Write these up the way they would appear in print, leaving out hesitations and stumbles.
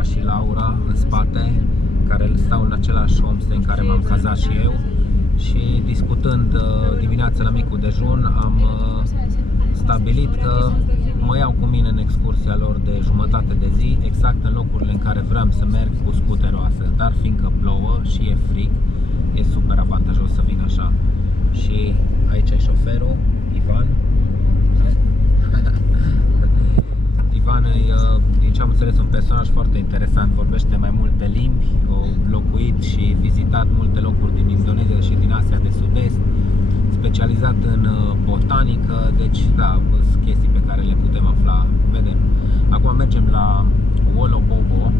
Maria și Laura în spate, care stau în același homestay în care m-am cazat și eu. Și discutând dimineața la micul dejun, am stabilit că mă iau cu mine în excursia lor de jumătate de zi, exact în locurile în care vreau să merg cu scuteroasă. Dar fiindcă plouă și e frig, e super avantajos să vin așa. Și aici e șoferul, Ivan. Ivan e, din ce am înțeles, un personaj foarte interesant, vorbește mai multe limbi, a locuit și vizitat multe locuri din Indonezia și din Asia de Sud-Est, specializat în botanică, deci da, sunt chestii pe care le putem afla. Vedem. Acum mergem la Wolobobo,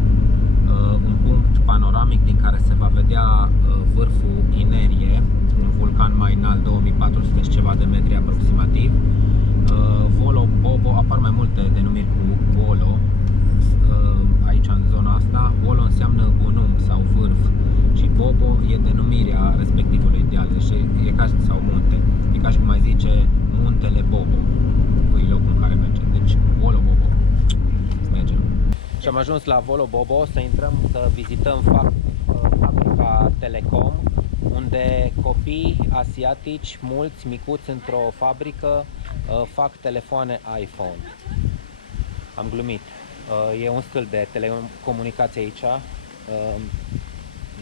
un punct panoramic din care se va vedea vârful Inerie, un vulcan mai înalt, 2400 și ceva de metri aproximativ. Wolobobo, apar mai multe denumiri cu Wolo aici în zona asta. Wolo înseamnă gunung sau vârf și Bobo e denumirea respectivului deal, deci e ca, sau munte. E ca și cum mai zice muntele Bobo, e locul în care mergem. Deci Wolobobo. Mergem. Și am ajuns la Wolobobo să intrăm să vizităm fabrica Telecom, unde copii asiatici, mulți micuți într-o fabrică, fac telefoane iPhone. Am glumit. E un stâlp de telecomunicație aici,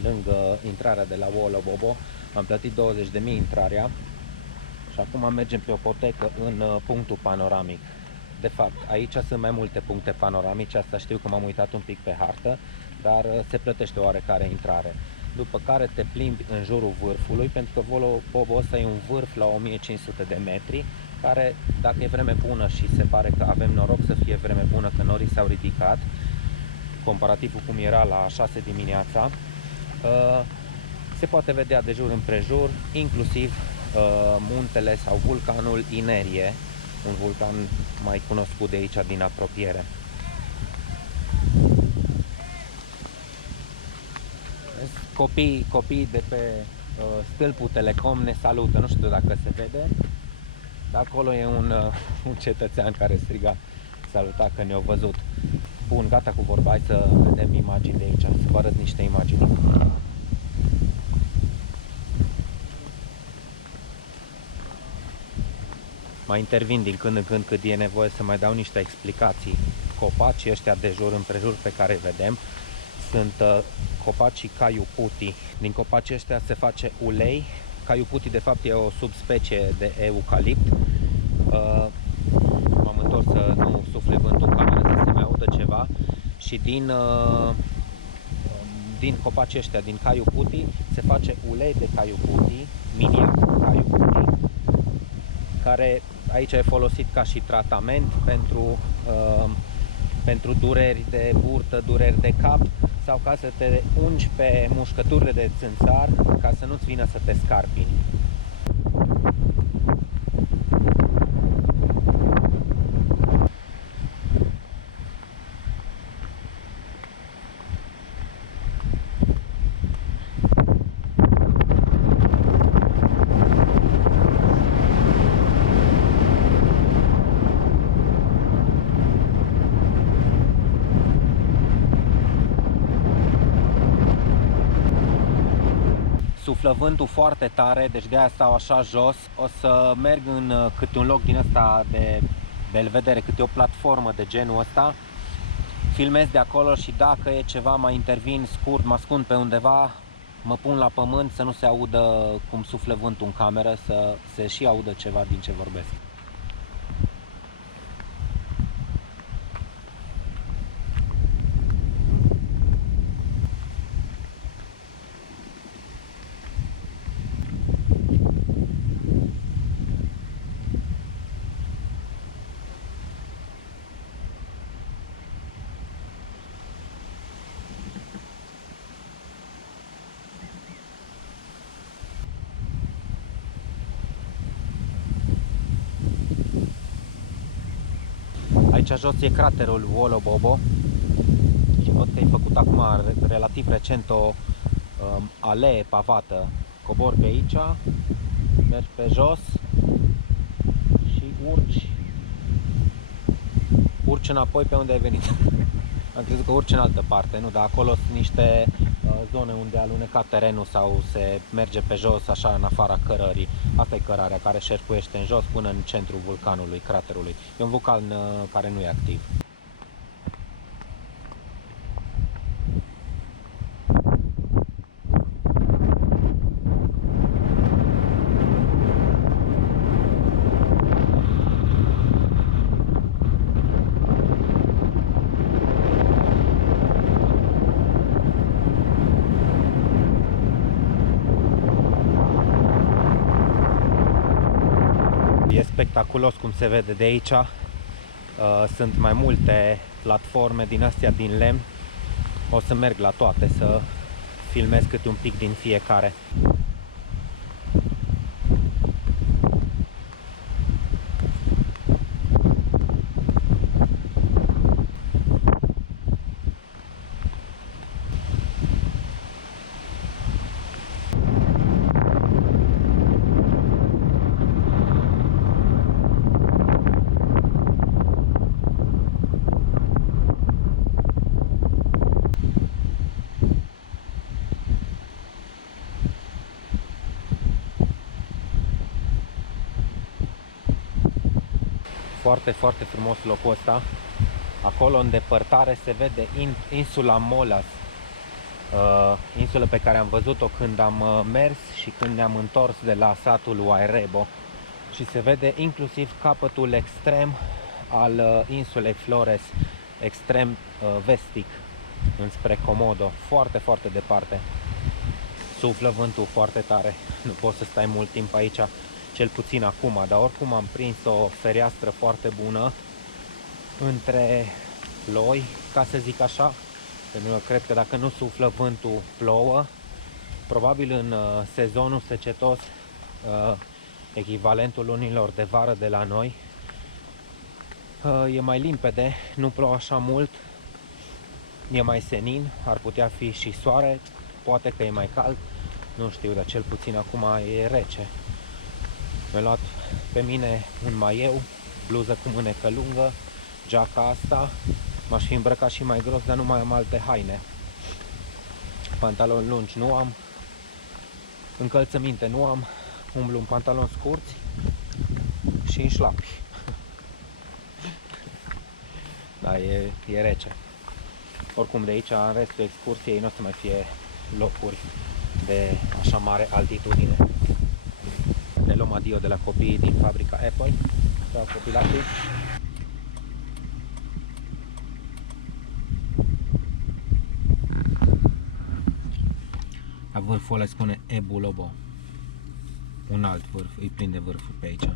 lângă intrarea de la Wolobobo. Am plătit 20.000 intrarea și acum mergem pe o potecă în punctul panoramic. De fapt, aici sunt mai multe puncte panoramice, asta știu că m-am uitat un pic pe hartă, dar se plătește oarecare intrare. După care te plimbi în jurul vârfului, pentru că Wolobobo ăsta e un vârf la 1500 de metri, care, dacă e vreme bună și se pare că avem noroc să fie vreme bună, că norii s-au ridicat, comparativ cu cum era la 6 dimineața, se poate vedea de jur împrejur, inclusiv muntele sau vulcanul Inerie, un vulcan mai cunoscut de aici din apropiere. Copii de pe stâlpul Telecom ne salută, nu știu dacă se vede, dar acolo e un cetățean care striga, saluta că ne-au văzut. Bun, gata cu vorba, hai să vedem imagini de aici, să vă arăt niște imagini. Mai intervin din când în când cât e nevoie să mai dau niște explicații. Copacii ăștia de jur împrejur pe care îi vedem sunt copacii Caiuputi. Din copacii ăștia se face ulei. Caiuputi de fapt e o subspecie de eucalipt. M-am întors să nu sufle vântul în cameră, să se mai audă ceva. Și din copacii ăștia, din Caiuputi, se face ulei de Caiuputi, miniac Caiuputi, care aici e folosit ca și tratament pentru dureri de burtă, dureri de cap, sau ca să te ungi pe mușcăturile de țânțar, ca să nu-ți vină să te scarpini. Suflă vântul foarte tare, deci de-aia stau așa jos. O să merg în câte un loc din ăsta de belvedere, câte o platformă de genul ăsta. Filmez de acolo și dacă e ceva mai intervin scurt, mă ascund pe undeva, mă pun la pământ să nu se audă cum suflă vântul în cameră, să se și audă ceva din ce vorbesc. Aici jos e craterul Wolobobo și văd că e făcut acum relativ recent o alee pavată. Cobor pe aici, mergi pe jos și urci înapoi pe unde ai venit. Am crezut că urci în altă parte, nu, dar acolo sunt niște zone unde a alunecat terenul sau se merge pe jos, așa, în afara cărării. Asta e cărarea care șerpuiește în jos până în centrul vulcanului, craterului. E un vulcan care nu e activ. E spectaculos cum se vede de aici. Sunt mai multe platforme din astea din lemn. O să merg la toate să filmez câte un pic din fiecare. Foarte, foarte frumos locul ăsta. Acolo în depărtare se vede insula Molas, insulă pe care am văzut-o când am mers și când ne-am întors de la satul Wairebo. Și se vede inclusiv capătul extrem al insulei Flores, extrem vestic, înspre Komodo, foarte, foarte departe. Suflă vântul foarte tare, nu poți să stai mult timp aici, cel puțin acum, dar oricum am prins o fereastră foarte bună între ploi, ca să zic așa. Pentru că cred că dacă nu suflă vântul, plouă. Probabil în sezonul secetos, echivalentul lunilor de vară de la noi, e mai limpede, nu plouă așa mult, e mai senin, ar putea fi și soare, poate că e mai cald, nu știu, dar cel puțin acum e rece. Mi-am luat pe mine un maieu, bluză cu mânecă lungă, geaca asta, m-aș fi îmbrăcat și mai gros, dar nu mai am alte haine. Pantaloni lungi nu am, încălțăminte nu am, umblu în pantaloni scurți și în șlapi. Da, e rece. Oricum de aici, în restul excursiei, nu o să mai fie locuri de așa mare altitudine. Ne luăm adio de la copiii din fabrica Apple. Sau copilații. La vârful ăla spune Ebu Lobo. Un alt vârf, îi prinde vârful pe aici.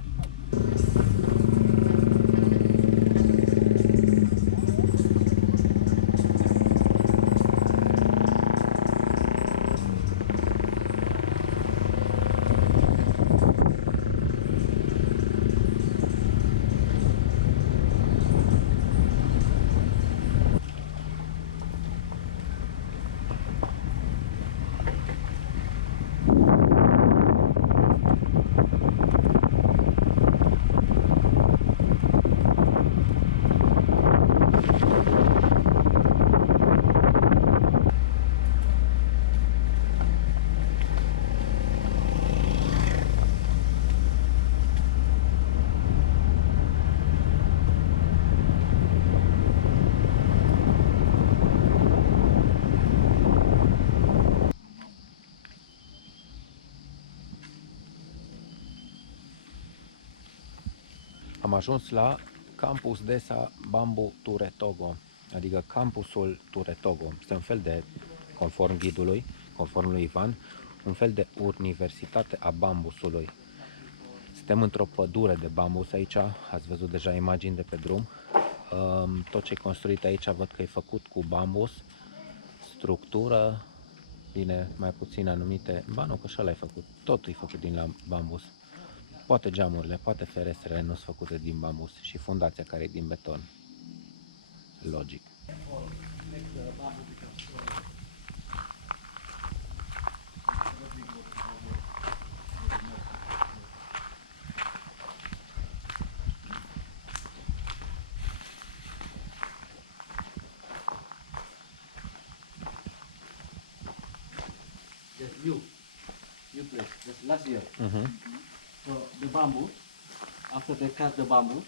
Am ajuns la Campus Desa Bambu Turetogo, adică campusul Turetogo. Este un fel de, conform ghidului, conform lui Ivan, un fel de universitate a bambusului. Suntem într-o pădure de bambus aici, ați văzut deja imagini de pe drum. Tot ce e construit aici văd că e făcut cu bambus, structură, bine, mai puțin anumite, ba nu, că și ăla e făcut, totul e făcut din bambus. Poate geamurile, poate ferestrele nu sunt făcute din bambus și fundația care e din beton. Logic. new place. That's last year. Mhm. So the bamboo, after they cut the bamboo,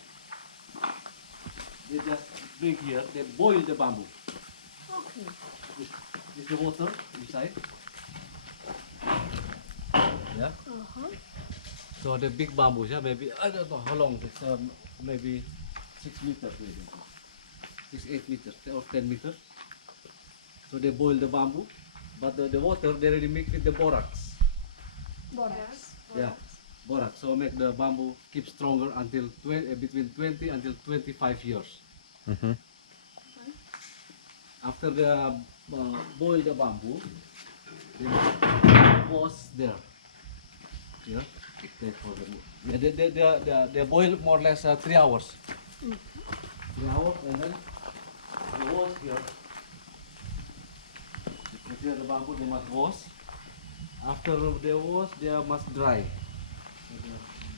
they just bring here. They boil the bamboo. Okay. This the water inside. Yeah. Uh-huh. So the big bamboos, yeah, maybe I don't know how long. It's maybe 6 meters, maybe 6, 8 meters, or 10 meters. So they boil the bamboo, but the water they already mix with the borax. Borax. Yeah, borax. So make the bamboo keep stronger until between 20 until 25 years. Mhm. After the boil the bamboo, they was there. Yeah, yeah, they boil more or less 3 hours. 3 hours, and then they wash here. If here the bamboo, they must wash. After they wash, they must dry. So they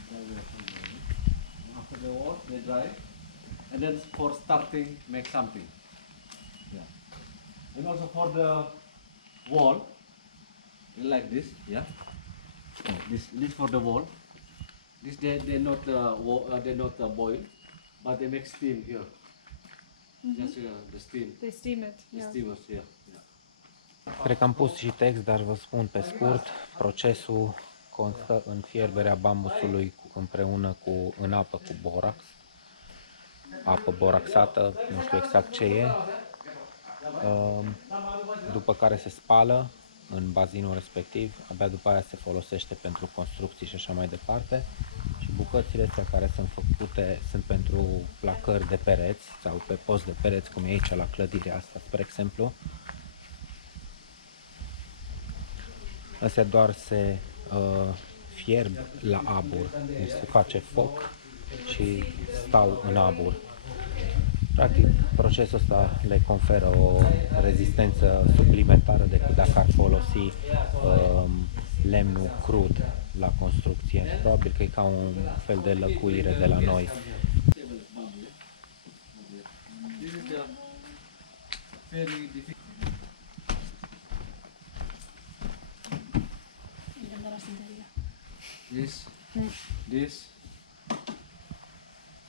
dry here. After they wash, they dry, and then for starting, make something. Yeah. And also for the wall, like this, yeah. This for the wall. This they not they not boil, but they make steam here. Just the steam, They steam it. the Yeah. steamers here. Yeah. Cred că am pus și text, dar vă spun pe scurt, procesul constă în fierberea bambusului împreună în apă cu borax, apă boraxată, nu știu exact ce e, după care se spală în bazinul respectiv, abia după aia se folosește pentru construcții și așa mai departe. Și bucățile astea care sunt făcute sunt pentru placări de pereți sau pe post de pereți, cum e aici la clădirea asta, spre exemplu. Astea doar se fierb la abur, deci se face foc și stau în abur. Practic, procesul ăsta le conferă o rezistență suplimentară decât dacă ar folosi lemnul crud la construcție. Probabil că e ca un fel de lăcuire de la noi. This is the very difficult. This.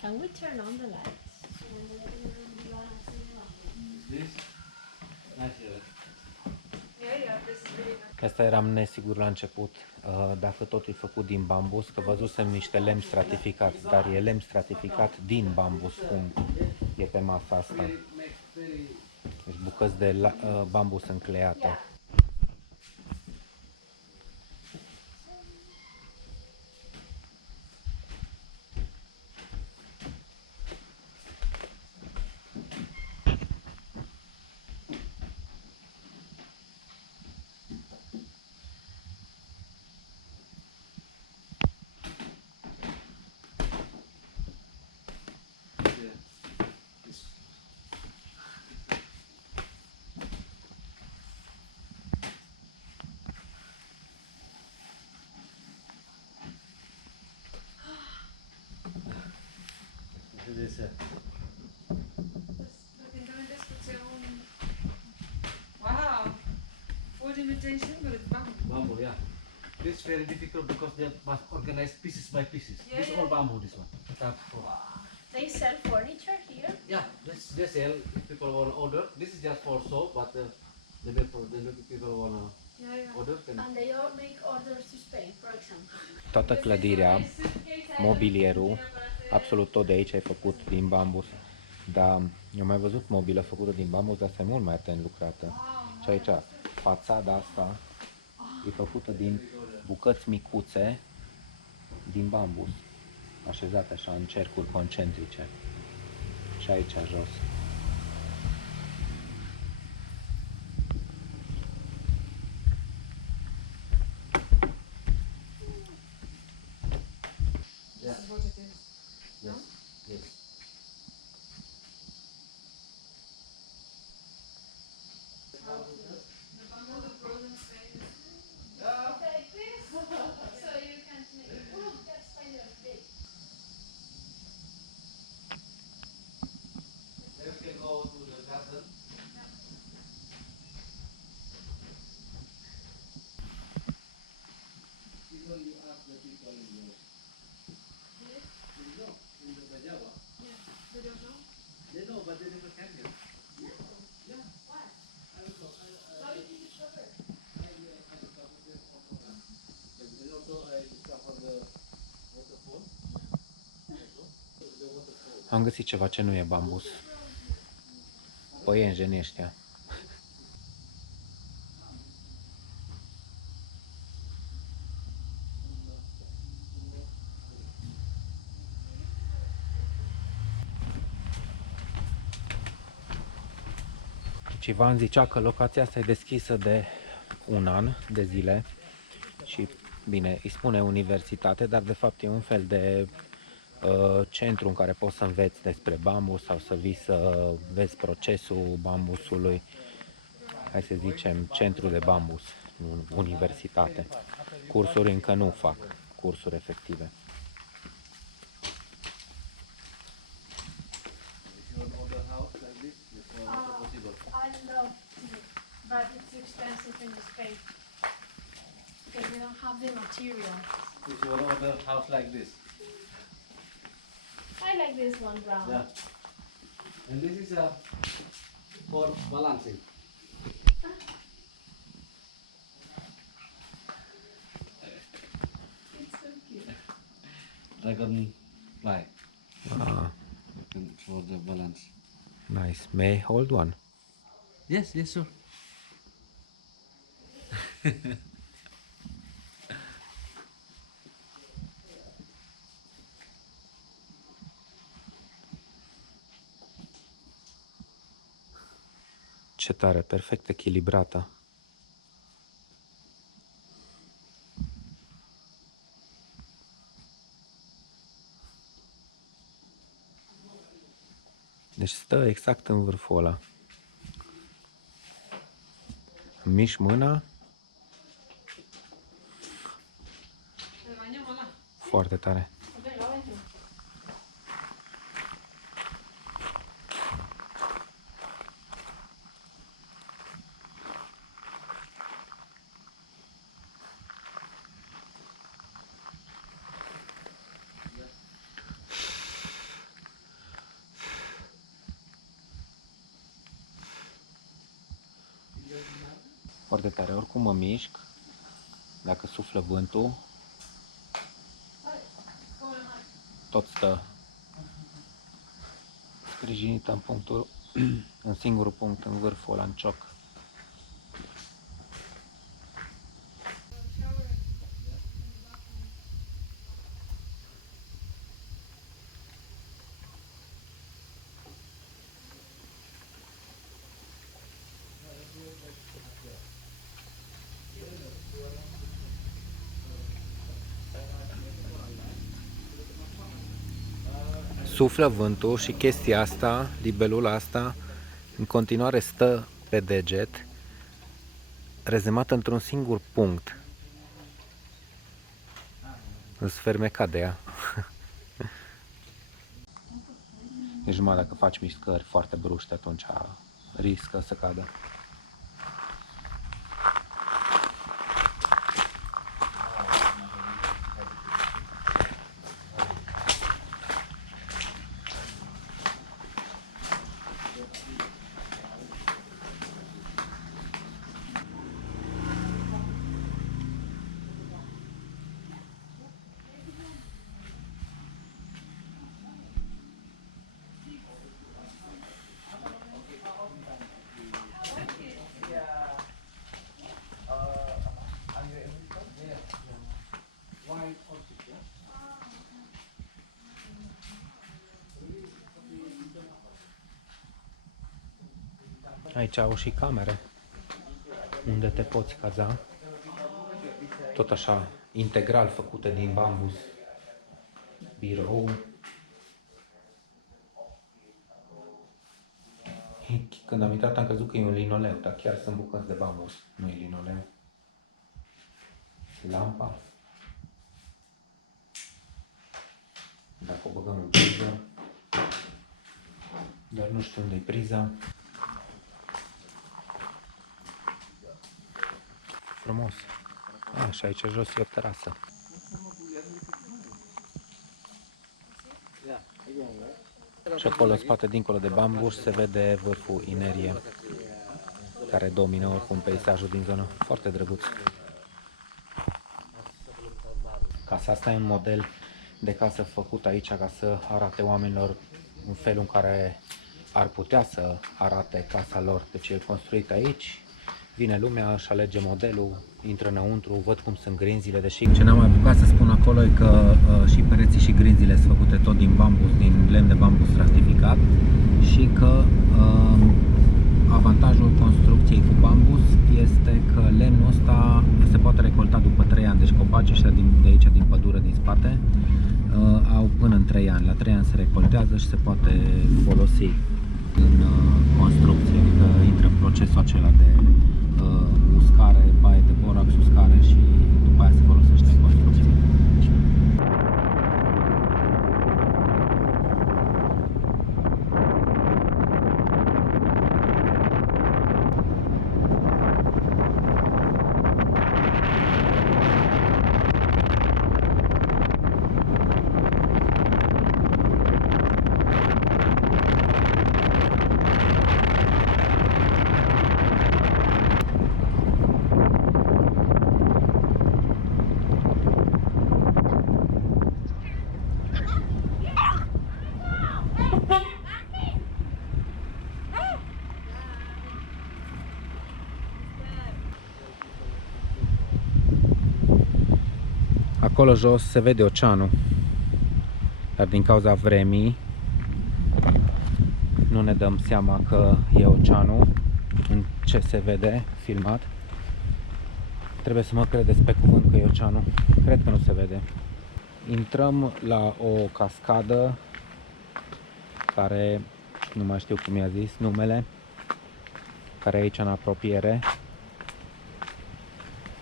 Can we turn on the lights? This. Nice. Asta eram nesigur la început, dacă totul e făcut din bambus, că văzusem niște lemn stratificat, dar e lemn stratificat din bambus, cum e pe masa asta. Deci bucăți de bambus încleiate. Wow! Full imitation, but it's bamboo. Bamboo, yeah. This is very difficult because they must organize pieces by pieces. Yeah, This is yeah. all bamboo, this one. They sell furniture here? Yeah, they sell if people want to order. This is just for show, but the people want to order. Can And they all make orders to Spain, for example. Toată clădirea, mobilierul, absolut tot de aici e făcut din bambus. Dar eu am mai văzut mobilă făcută din bambus, dar asta e mult mai atent lucrată. Și aici, fațada asta e făcută din bucăți micuțe din bambus, așezate așa în cercuri concentrice. Și aici jos. Yeah. This is what it is. Yes. Yes. Then we can go to the garden. but they never came here. And also I discovered the waterfall. Am găsit ceva ce nu e bambus. Păienjeni ăștia. Deci Ivan zicea că locația asta e deschisă de un an de zile și, bine, îi spune universitate, dar de fapt e un fel de centru în care poți să înveți despre bambus sau să vii să vezi procesul bambusului, hai să zicem, centru de bambus, nu universitate. Cursuri încă nu fac, cursuri efective. If you want the house like this, it's also possible. I love it, but it's expensive in Spain because we don't have the material. If you want the house like this. I like this one brown. Yeah. And this is for balancing. It's so cute. Dragonfly. Ah, For the balance. nice. May I hold one? Yes, yes, sure. Ce tare, perfect echilibrată. Deci stă exact în vârful ăla. Mișc mâna. Foarte tare. Foarte tare. Oricum mă mișc, dacă suflă vântul, tot stă sprijinită în punctul, în singurul punct, în vârful ăla, în cioc. Suflă vântul și chestia asta, libelula asta, în continuare stă pe deget, rezemată într-un singur punct. Îți fermecat de ea. Deci numai dacă faci mișcări foarte bruște, atunci riscă să cadă. Aici au și camere unde te poți caza, tot așa, integral făcute din bambus. Birou. Când am intrat am crezut că e un linoleu, dar chiar sunt bucăți de bambus, nu e linoleu. Lampa. Dacă o băgăm în priză, dar nu știu unde e priza. Frumos. Și aici jos e o terasă. Și acolo în spate, dincolo de bambus, se vede vârful Inerie, care domină oricum peisajul din zonă. Foarte drăguț. Casa asta e un model de casă făcut aici ca să arate oamenilor în felul în care ar putea să arate casa lor. Deci e construit aici, vine lumea, își alege modelul, intră înăuntru, văd cum sunt grinzile, deși ce n-am mai apucat să spun acolo e că și pereții și grinzile sunt făcute tot din bambus, din lemn de bambus stratificat, și că avantajul construcției cu bambus este că lemnul ăsta se poate recolta după 3 ani, deci copacii ăștia de aici, din pădure, din spate, au până în 3 ani. La 3 ani se recoltează și se poate folosi în construcție, adică intră în procesul acela de uscare, baie de borax, uscare și după aia se folosește în construcție. Acolo jos se vede oceanul, dar din cauza vremii nu ne dăm seama că e oceanul în ce se vede filmat. Trebuie să mă credeți pe cuvânt că e oceanul. Cred că nu se vede. Intrăm la o cascadă care, nu mai știu cum i-a zis numele, care e aici în apropiere.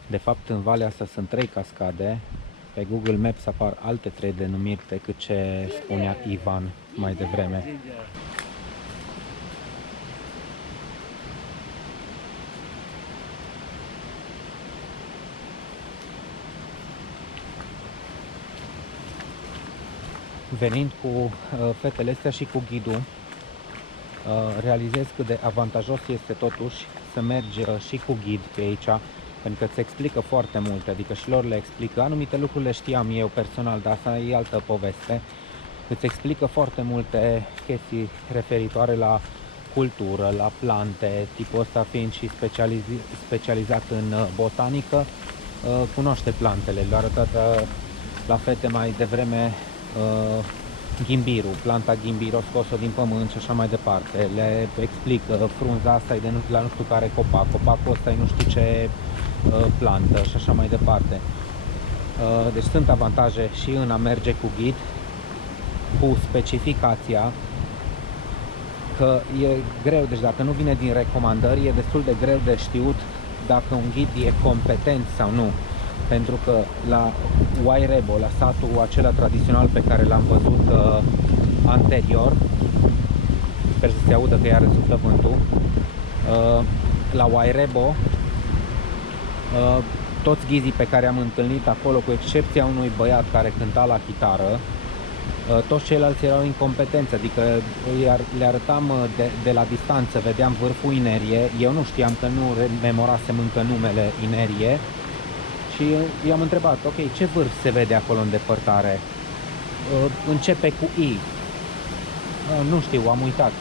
De fapt, în valea asta sunt 3 cascade. Pe Google Maps apar alte 3 denumiri decât ce spunea Ivan mai devreme. Venind cu fetele astea și cu ghidul, realizez cât de avantajos este totuși să mergi și cu ghid pe aici, pentru că îți explică foarte multe, adică și lor le explică. Anumite lucruri le știam eu personal, dar asta e altă poveste. Îți explică foarte multe chestii referitoare la cultură, la plante, tipul ăsta fiind și specializat în botanică, cunoaște plantele. Le-a arătat la fete mai devreme ghimbirul, planta ghimbir, o scos-o din pământ și așa mai departe. Le explică frunza asta e de la nu știu care copac, copacul ăsta e nu știu ce plantă și așa mai departe. Deci sunt avantaje și în a merge cu ghid, cu specificația că e greu, deci dacă nu vine din recomandări, e destul de greu de știut dacă un ghid e competent sau nu. Pentru că la Wairebo, la satul acela tradițional pe care l-am văzut anterior, sper să se audă că iar rezultă vântul, la Wairebo, toți ghizii pe care am întâlnit acolo, cu excepția unui băiat care cânta la chitară, toți ceilalți erau incompetenți, adică le arătam de la distanță, vedeam vârful Inerie, eu nu știam, că nu memorasem încă numele Inerie, și i-am întrebat, ok, ce vârf se vede acolo în depărtare? Începe cu I. Nu știu, am uitat.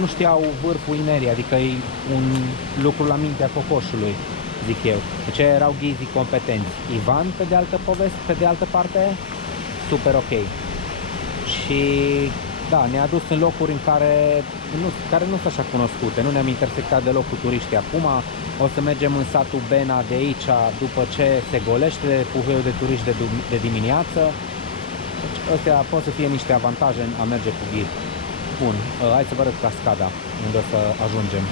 Nu știau vârful Inerie, adică e un lucru la mintea cocoșului, zic eu. Deci erau ghizii competenți. Ivan, pe de altă parte, super ok. Și da, ne-a dus în locuri în care nu sunt așa cunoscute, nu ne-am intersectat deloc cu turiștii. Acum o să mergem în satul Bena de aici, după ce se golește puheiul de turiști de dimineață. Deci astea pot să fie niște avantaje în a merge cu ghid. Bun, hai să vă arăt cascada unde o să ajungem.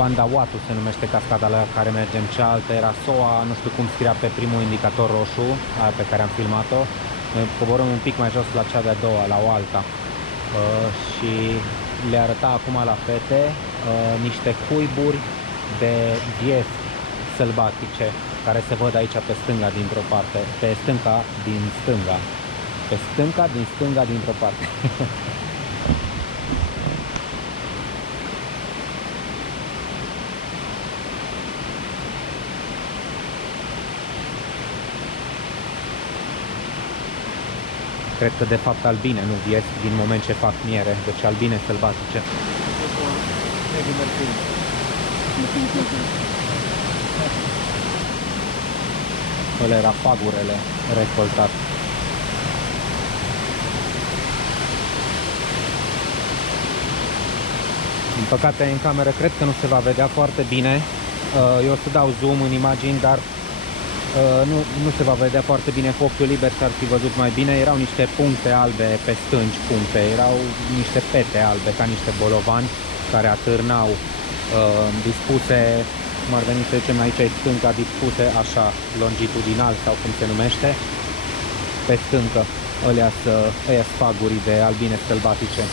Panda Watu se numește cascada la care mergem, cealaltă era SOA, nu știu cum scria pe primul indicator roșu, aia pe care am filmat-o. Noi coborăm un pic mai jos la cea de-a doua, la o alta. Și le arăta acum la fete niște cuiburi de viespi sălbatice care se văd aici pe stânga dintr-o parte, pe stânca din stânga, pe stânca din stânga dintr-o parte. Cred că de fapt albine, nu viespi, din moment ce fac miere, deci albine sălbatice. Ăla era fagurele recoltat. Din păcate în cameră cred că nu se va vedea foarte bine. Eu o să dau zoom în imagini, dar nu se va vedea foarte bine cu ochiul liber, s-ar fi văzut mai bine. Erau niște puncte albe pe stânci, erau niște pete albe, ca niște bolovani, care atârnau dispuse, cum ar veni să zicem aici, e stânca, dispuse așa, longitudinal sau cum se numește, pe stâncă. Ăia sunt fagurii de albine sălbatice.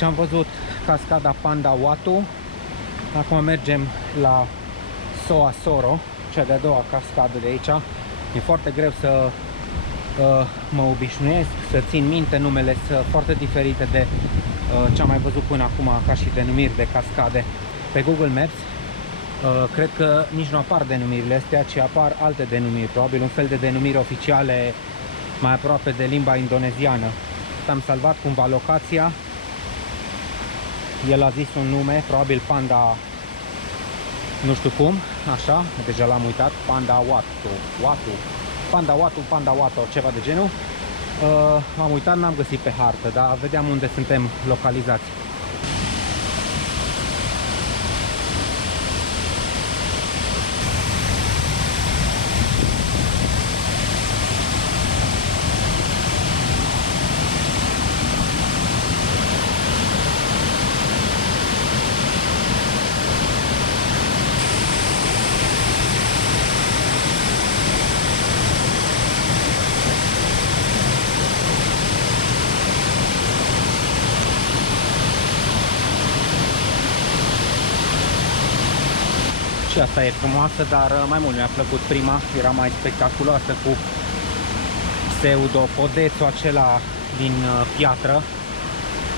Și am văzut cascada Panda Watu. Acum mergem la SOA Soro, cea de-a doua cascadă de aici. E foarte greu să mă obișnuiesc, să țin minte, numele sunt foarte diferite de ce am mai văzut până acum ca și denumiri de cascade. Pe Google Maps cred că nici nu apar denumirile astea, ci apar alte denumiri, probabil un fel de denumiri oficiale mai aproape de limba indoneziană. Am salvat cumva locația. El a zis un nume, probabil Panda, nu știu cum, așa, deja l-am uitat, Panda Watu, ceva de genul. M-am uitat, n-am găsit pe hartă, dar vedeam unde suntem localizați. Și asta e frumoasă, dar mai mult mi-a plăcut prima, era mai spectaculoasă cu pseudopodețul acela din piatră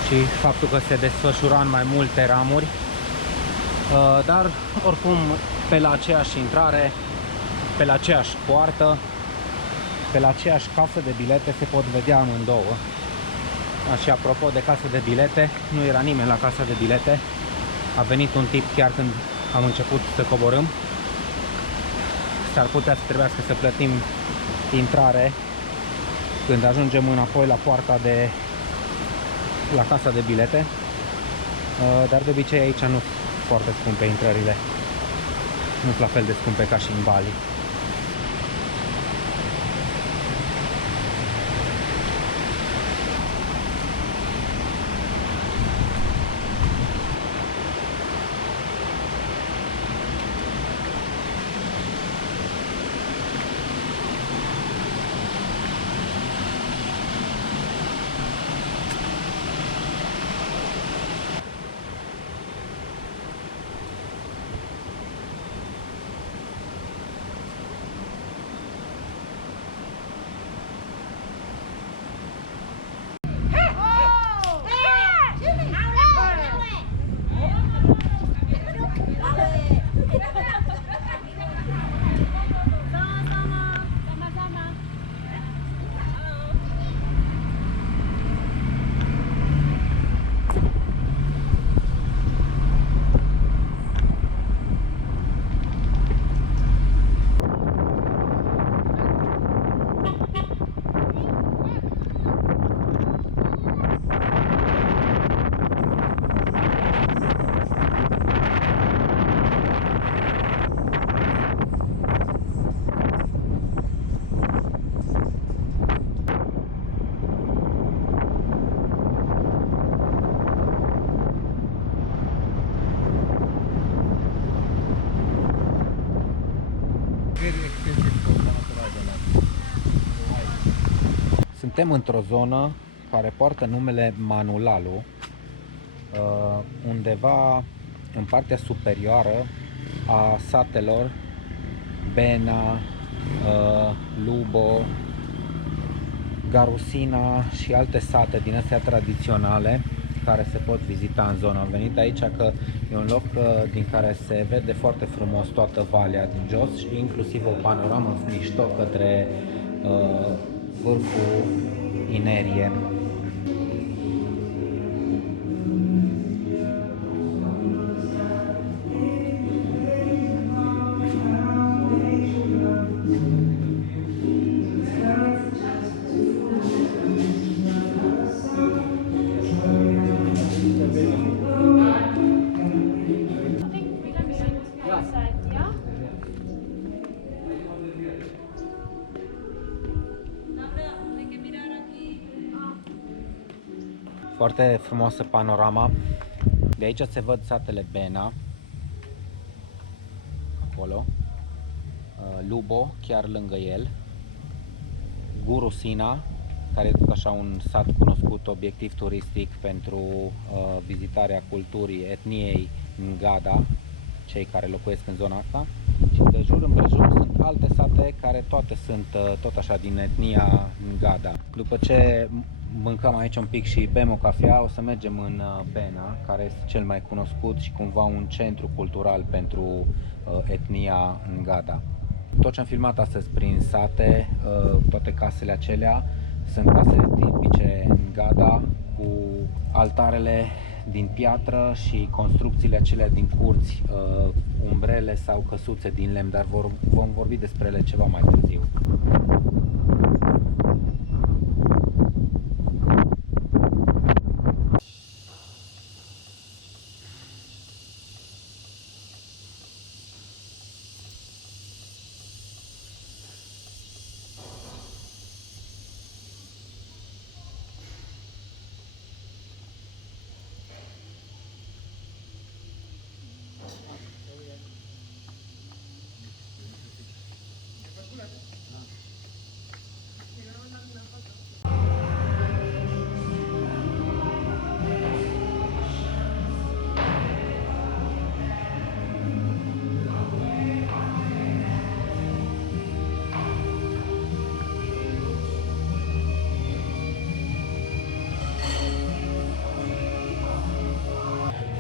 și faptul că se desfășura în mai multe ramuri. Dar oricum pe la aceeași intrare, pe la aceeași poartă, pe la aceeași casă de bilete se pot vedea amândouă. Și apropo de casă de bilete, nu era nimeni la casa de bilete, a venit un tip chiar când am început să coborâm. S-ar putea să trebuiască să plătim intrare când ajungem înapoi la poarta de la casa de bilete, dar de obicei aici nu sunt foarte scumpe intrările, nu sunt la fel de scumpe ca și în Bali. Suntem într-o zonă care poartă numele Manulalu, undeva în partea superioară a satelor Bena, Lubo, Garusina și alte sate din astea tradiționale care se pot vizita în zonă. Am venit aici că e un loc din care se vede foarte frumos toată valea din jos și inclusiv o panoramă mișto către vârful Inerie. Foarte frumoasă panorama. De aici se văd satele Bena, acolo, Lubo, chiar lângă el, Gurusina, care e tot așa un sat cunoscut, obiectiv turistic pentru vizitarea culturii etniei Ngada, cei care locuiesc în zona asta. Și de jur împrejur sunt alte sate care toate sunt tot așa din etnia Ngada. După ce mâncăm aici un pic și bem o cafea, o să mergem în Bena, care este cel mai cunoscut și cumva un centru cultural pentru etnia Ngada. Tot ce am filmat astăzi prin sate, toate casele acelea sunt casele tipice Ngada, cu altarele din piatră și construcțiile acelea din curți, umbrele sau căsuțe din lemn, dar vom vorbi despre ele ceva mai târziu.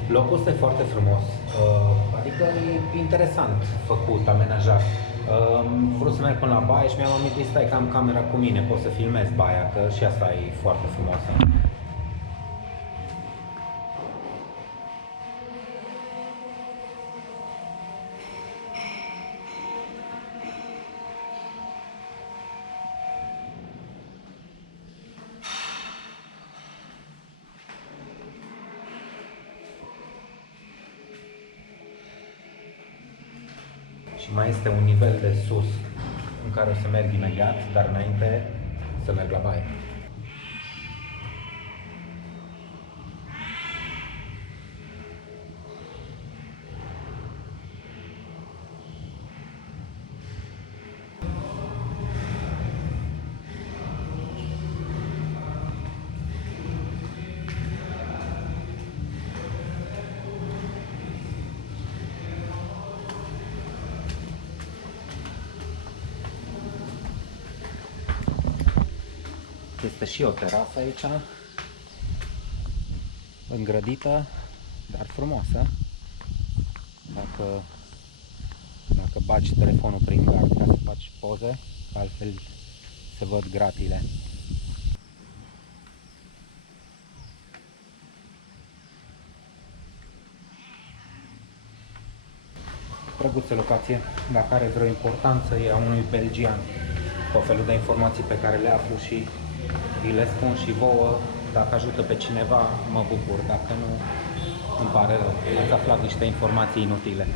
Locul este foarte frumos, adică e interesant făcut, amenajat. Vreau să merg până la baie și mi-am amintit, stai că am camera cu mine, pot să filmez baia, că și asta e foarte frumoasă. Și mai este un nivel de sus în care o să merg imediat, dar înainte să merg la baie. Este și o terasă aici, îngrădită, dar frumoasă. Dacă bagi telefonul prin gard ca să faci poze, altfel se văd gratile. Drăguță locație, dacă are vreo importanță, e a unui belgian. Tot felul de informații pe care le aflu și îi le spun și vouă. Dacă ajută pe cineva, mă bucur, dacă nu, îmi pare rău. Ați aflat niște informații inutile.